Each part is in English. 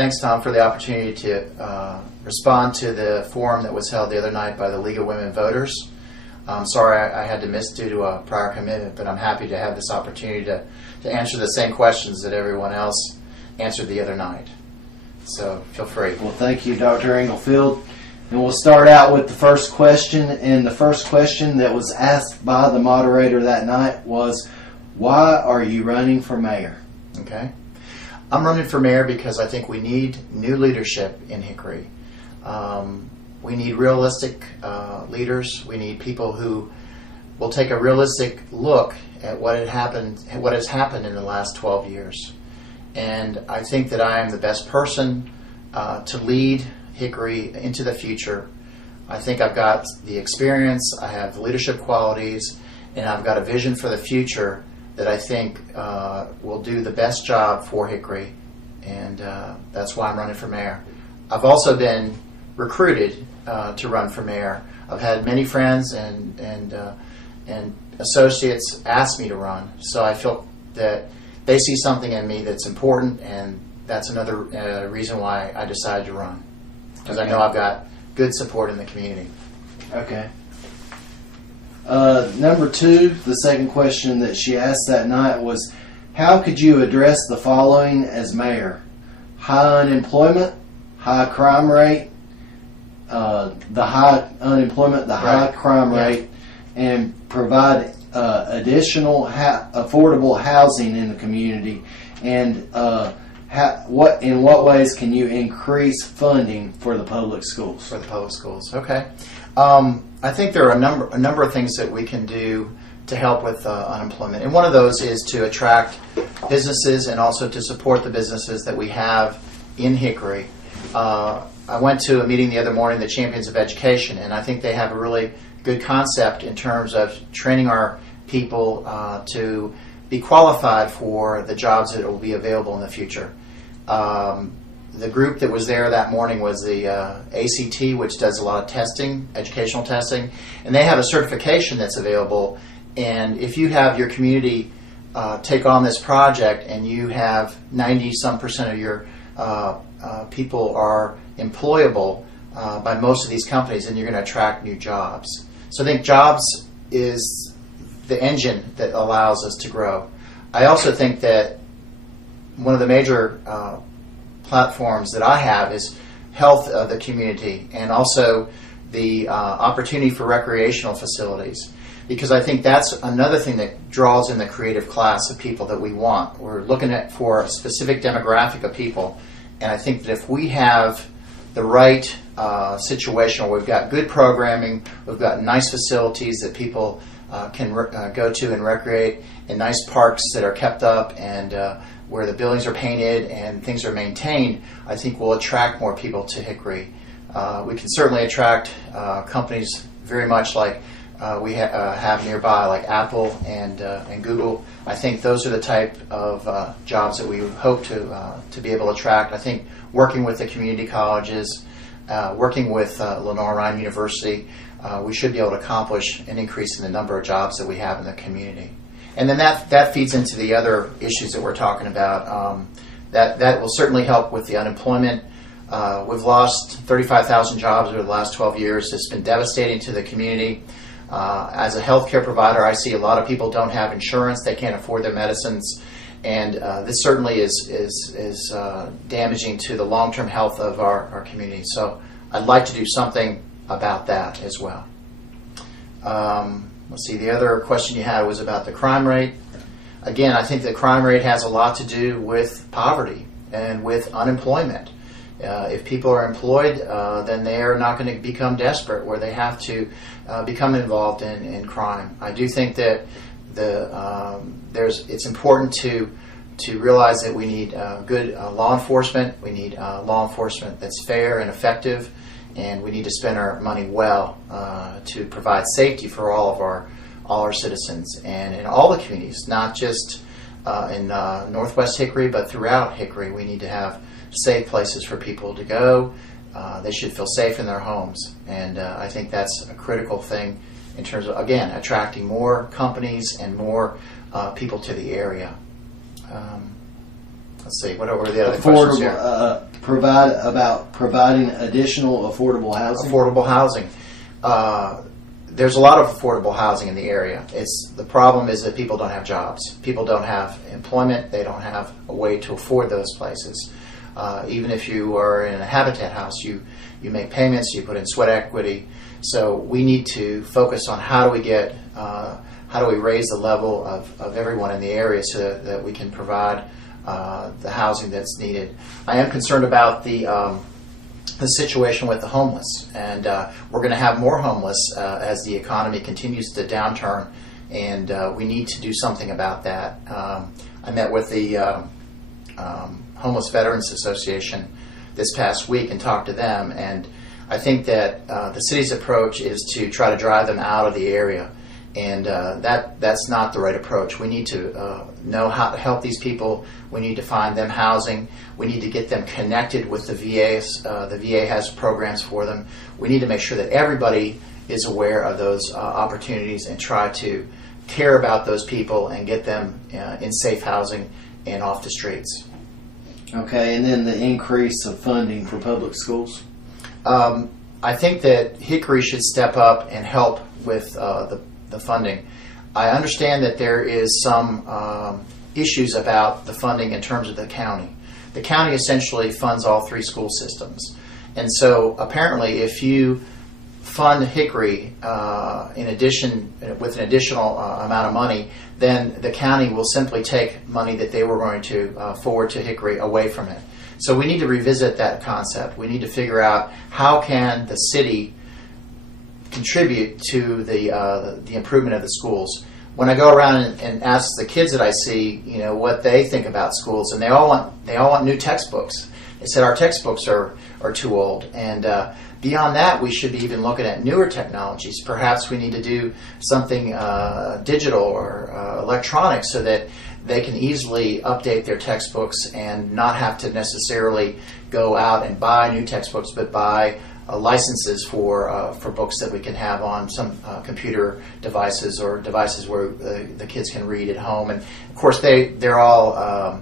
Thanks, Tom, for the opportunity to respond to the forum that was held the other night by the League of Women Voters. I'm sorry I had to miss due to a prior commitment, but I'm happy to have this opportunity to answer the same questions that everyone else answered the other night. So feel free. Well, thank you, Dr. Inglefield. And we'll start out with the first question. And the first question that was asked by the moderator that night was, why are you running for mayor? Okay. I'm running for mayor because I think we need new leadership in Hickory. We need realistic leaders. We need people who will take a realistic look at what has happened in the last 12 years. And I think that I am the best person to lead Hickory into the future. I think I've got the experience, I have leadership qualities, and I've got a vision for the future that I think will do the best job for Hickory, and that's why I'm running for mayor. I've also been recruited to run for mayor. I've had many friends and associates ask me to run, so I feel that they see something in me that's important, and that's another reason why I decided to run, because I know I've got good support in the community. Okay. Number two, the second question that she asked that night was, how could you address the following as mayor? High unemployment, high crime rate, the high unemployment, the high crime rate, and provide additional affordable housing in the community, and in what ways can you increase funding for the public schools? For the public schools, okay. I think there are a number of things that we can do to help with unemployment, and one of those is to attract businesses and also to support the businesses that we have in Hickory. I went to a meeting the other morning, the Champions of Education, and I think they have a really good concept in terms of training our people to be qualified for the jobs that will be available in the future. The group that was there that morning was the ACT, which does a lot of testing, educational testing, and they have a certification that's available. And if you have your community take on this project and you have 90-some% of your people are employable by most of these companies, then you're going to attract new jobs. So I think jobs is the engine that allows us to grow. I also think that one of the major platforms that I have is health of the community, and also the opportunity for recreational facilities, because I think that's another thing that draws in the creative class of people that we want. We're looking for a specific demographic of people, and I think that if we have the right situation where we've got good programming, we've got nice facilities that people can go to and recreate, and nice parks that are kept up, and where the buildings are painted and things are maintained, I think we'll attract more people to Hickory. We can certainly attract companies very much like we have nearby, like Apple and Google. I think those are the type of jobs that we hope to be able to attract. I think working with the community colleges, working with Lenore Ryan University, we should be able to accomplish an increase in the number of jobs that we have in the community. And then that feeds into the other issues that we're talking about. That will certainly help with the unemployment. We've lost 35,000 jobs over the last 12 years. It's been devastating to the community. As a healthcare provider, I see a lot of people don't have insurance. They can't afford their medicines. And this certainly is damaging to the long-term health of our community. So I'd like to do something about that as well. Let's see, the other question you had was about the crime rate. Again, I think the crime rate has a lot to do with poverty and with unemployment. If people are employed, then they are not going to become desperate where they have to become involved in crime. I do think that it's important to realize that we need good law enforcement. We need law enforcement that's fair and effective, and we need to spend our money well to provide safety for all our citizens and in all the communities, not just in Northwest Hickory, but throughout Hickory. We need to have safe places for people to go. They should feel safe in their homes, and I think that's a critical thing in terms of, again, attracting more companies and more people to the area. let's see, what were the other questions here? Providing additional affordable housing. Affordable housing. There's a lot of affordable housing in the area. The problem is that people don't have jobs. People don't have employment. They don't have a way to afford those places. Even if you are in a Habitat house, you make payments, you put in sweat equity. So we need to focus on how do we raise the level of everyone in the area so that we can provide the housing that's needed. I am concerned about the situation with the homeless, and we're going to have more homeless as the economy continues to downturn, and we need to do something about that. I met with the Homeless Veterans Association this past week and talked to them, and I think that the city's approach is to try to drive them out of the area, and that's not the right approach. We need to know how to help these people. We need to find them housing. We need to get them connected with the VAs. The VA has programs for them. We need to make sure that everybody is aware of those opportunities and try to care about those people and get them in safe housing and off the streets. Okay, and then the increase of funding for public schools? I think that Hickory should step up and help with the funding. I understand that there is some issues about the funding in terms of the county. The county essentially funds all three school systems. And so apparently if you fund Hickory in addition with an additional amount of money, then the county will simply take money that they were going to forward to Hickory away from it. So we need to revisit that concept. We need to figure out how can the city contribute to the improvement of the schools. When I go around and ask the kids that I see, what they think about schools, and they all want new textbooks. They said our textbooks are too old, and beyond that, we should be even looking at newer technologies. Perhaps we need to do something digital or electronic so that they can easily update their textbooks and not have to necessarily go out and buy new textbooks, but buy licenses for books that we can have on some computer devices or devices where the kids can read at home. And of course, they're all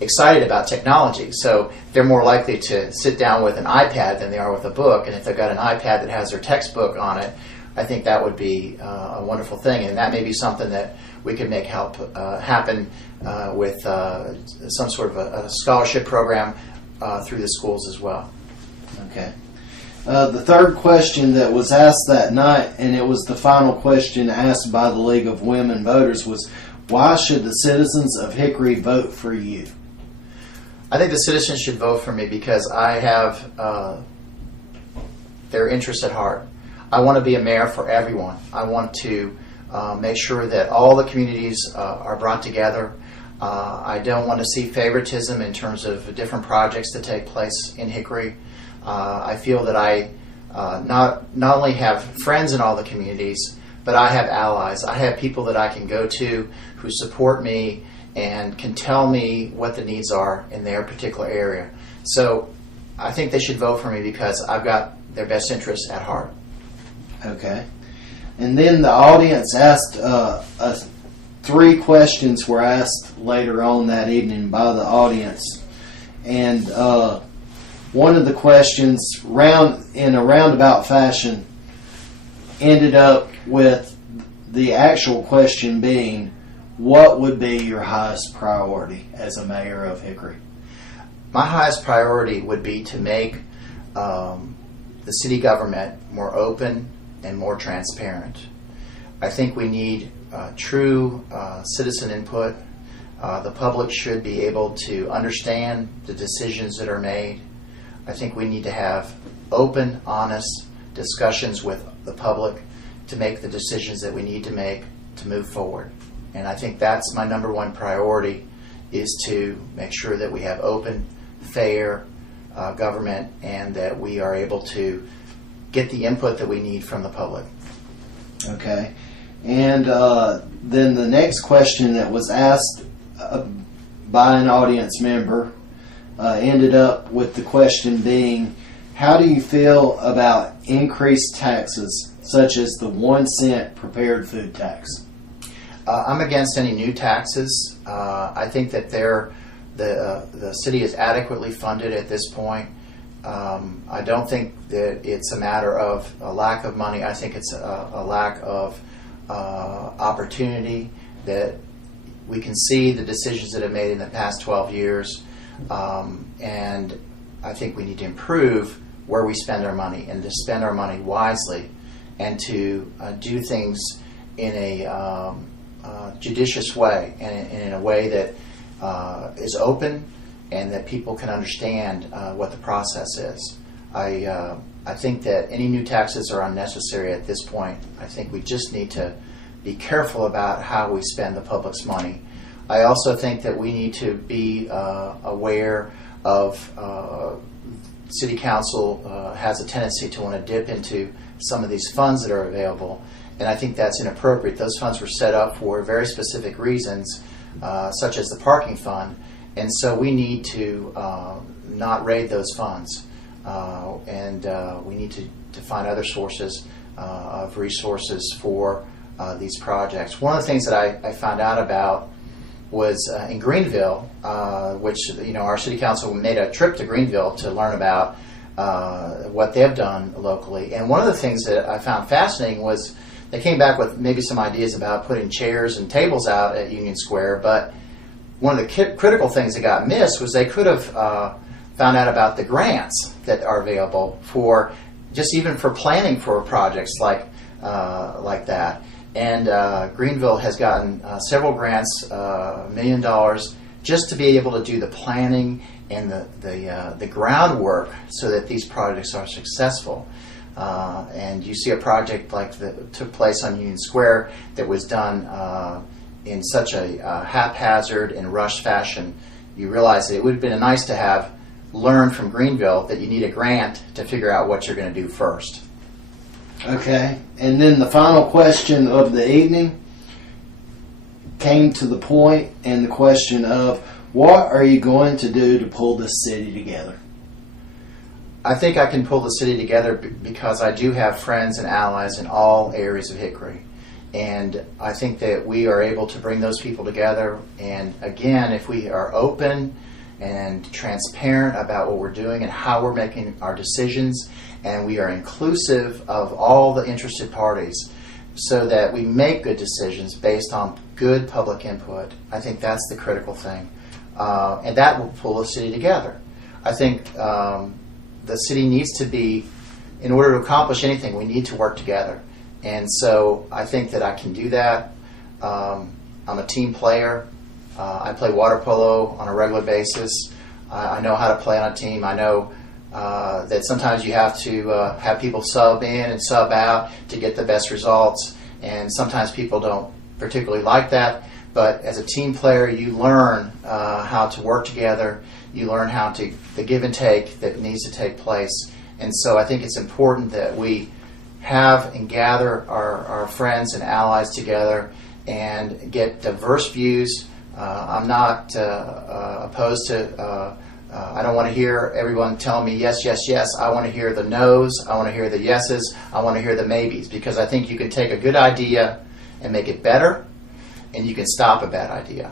excited about technology, so they're more likely to sit down with an iPad than they are with a book. And if they've got an iPad that has their textbook on it, I think that would be a wonderful thing, and that may be something that we could make happen with some sort of a scholarship program through the schools as well. Okay. The third question that was asked that night, and it was the final question asked by the League of Women Voters, was why should the citizens of Hickory vote for you? I think the citizens should vote for me because I have their interests at heart. I want to be a mayor for everyone. I want to make sure that all the communities are brought together. I don't want to see favoritism in terms of different projects that take place in Hickory. I feel that I not only have friends in all the communities, but I have allies. I have people that I can go to who support me and can tell me what the needs are in their particular area. So I think they should vote for me because I've got their best interests at heart. Okay. And then the audience asked, 3 questions were asked later on that evening by the audience. And one of the questions, in a roundabout fashion, ended up with the actual question being, what would be your highest priority as a mayor of Hickory? My highest priority would be to make the city government more open and more transparent. I think we need true citizen input. The public should be able to understand the decisions that are made. I think we need to have open, honest discussions with the public to make the decisions that we need to make to move forward. And I think that's my number one priority, is to make sure that we have open, fair government and that we are able to get the input that we need from the public. Okay. And then the next question that was asked by an audience member ended up with the question being, how do you feel about increased taxes such as the 1 cent prepared food tax? I'm against any new taxes. I think that they're The city is adequately funded at this point. I don't think that it's a matter of a lack of money. I think it's a lack of opportunity, that we can see the decisions that have made in the past 12 years, and I think we need to improve where we spend our money, and to spend our money wisely, and to do things in a judicious way, and in a way that is open and that people can understand what the process is. I think that any new taxes are unnecessary at this point. I think we just need to be careful about how we spend the public's money. I also think that we need to be aware of City Council has a tendency to want to dip into some of these funds that are available, and I think that's inappropriate. Those funds were set up for very specific reasons, such as the parking fund, and so we need to not raid those funds, and we need to find other sources of resources for these projects. One of the things that I found out about was in Greenville, which our city council made a trip to Greenville to learn about what they've done locally. And one of the things that I found fascinating was they came back with maybe some ideas about putting chairs and tables out at Union Square, but one of the critical things that got missed was they could have found out about the grants that are available for just even for planning for projects like that. And Greenville has gotten several grants, $1 million, just to be able to do the planning and the groundwork so that these projects are successful. And you see a project like that took place on Union Square that was done in such a haphazard and rushed fashion, you realize that it would have been nice to have learned from Greenville that you need a grant to figure out what you're going to do first. Okay, and then the final question of the evening came to the point, and the question of what are you going to do to pull this city together? I think I can pull the city together because I do have friends and allies in all areas of Hickory. And I think that we are able to bring those people together. And again, if we are open and transparent about what we're doing and how we're making our decisions, and we are inclusive of all the interested parties so that we make good decisions based on good public input, I think that's the critical thing. And that will pull the city together. I think the city needs to be, in order to accomplish anything, we need to work together. And so I think that I can do that. I'm a team player. I play water polo on a regular basis. I know how to play on a team. I know that sometimes you have to have people sub in and sub out to get the best results. And sometimes people don't particularly like that. But as a team player, you learn how to work together. You learn how to the give and take that needs to take place. And so I think it's important that we have and gather our friends and allies together and get diverse views. I'm not opposed to, I don't want to hear everyone telling me yes, yes, yes. I want to hear the no's. I want to hear the yeses. I want to hear the maybes, because I think you can take a good idea and make it better, and you can stop a bad idea.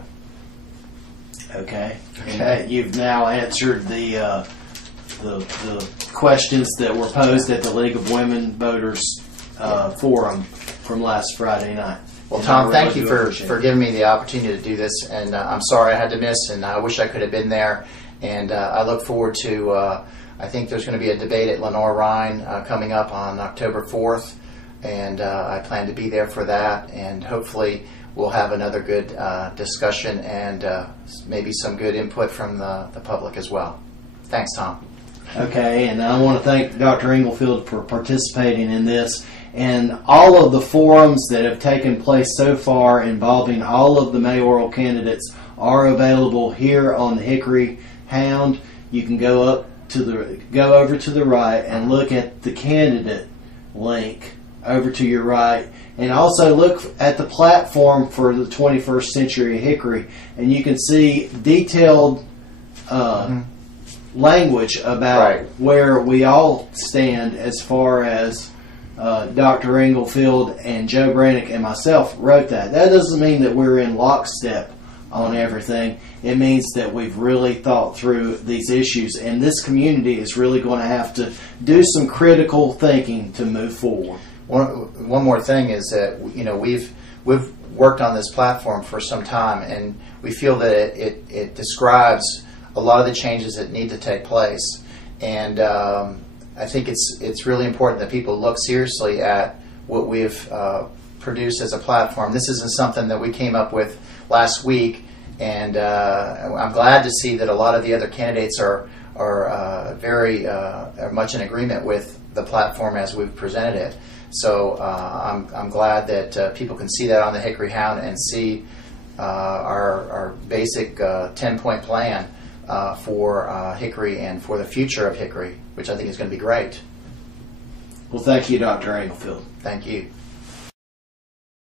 Okay. And you've now answered the questions that were posed at the League of Women Voters forum from last Friday night. Well, Tom, thank you for giving me the opportunity to do this, and I'm sorry I had to miss, and I wish I could have been there, and I look forward to, I think there's going to be a debate at Lenore Rhine coming up on October 4th, and I plan to be there for that, and hopefully we'll have another good discussion and maybe some good input from the public as well. Thanks, Tom. Okay, and I want to thank Dr. Inglefield for participating in this. And all of the forums that have taken place so far involving all of the mayoral candidates are available here on the Hickory Hound. You can go over to the right and look at the candidate link over to your right, and also look at the platform for the 21st Century Hickory, and you can see detailed language about where we all stand as far as Dr. Inglefield and Joe Brannick and myself wrote that. That doesn't mean that we're in lockstep on everything. It means that we've really thought through these issues, and this community is really going to have to do some critical thinking to move forward. One more thing is that we've worked on this platform for some time, and we feel that it describes a lot of the changes that need to take place. And I think it's really important that people look seriously at what we've produced as a platform. This isn't something that we came up with last week, and I'm glad to see that a lot of the other candidates are very much in agreement with the platform as we've presented it. So I'm glad that people can see that on the Hickory Hound and see our basic 10-point plan for Hickory and for the future of Hickory, which I think is going to be great. Well, thank you, Dr. Inglefield. Thank you.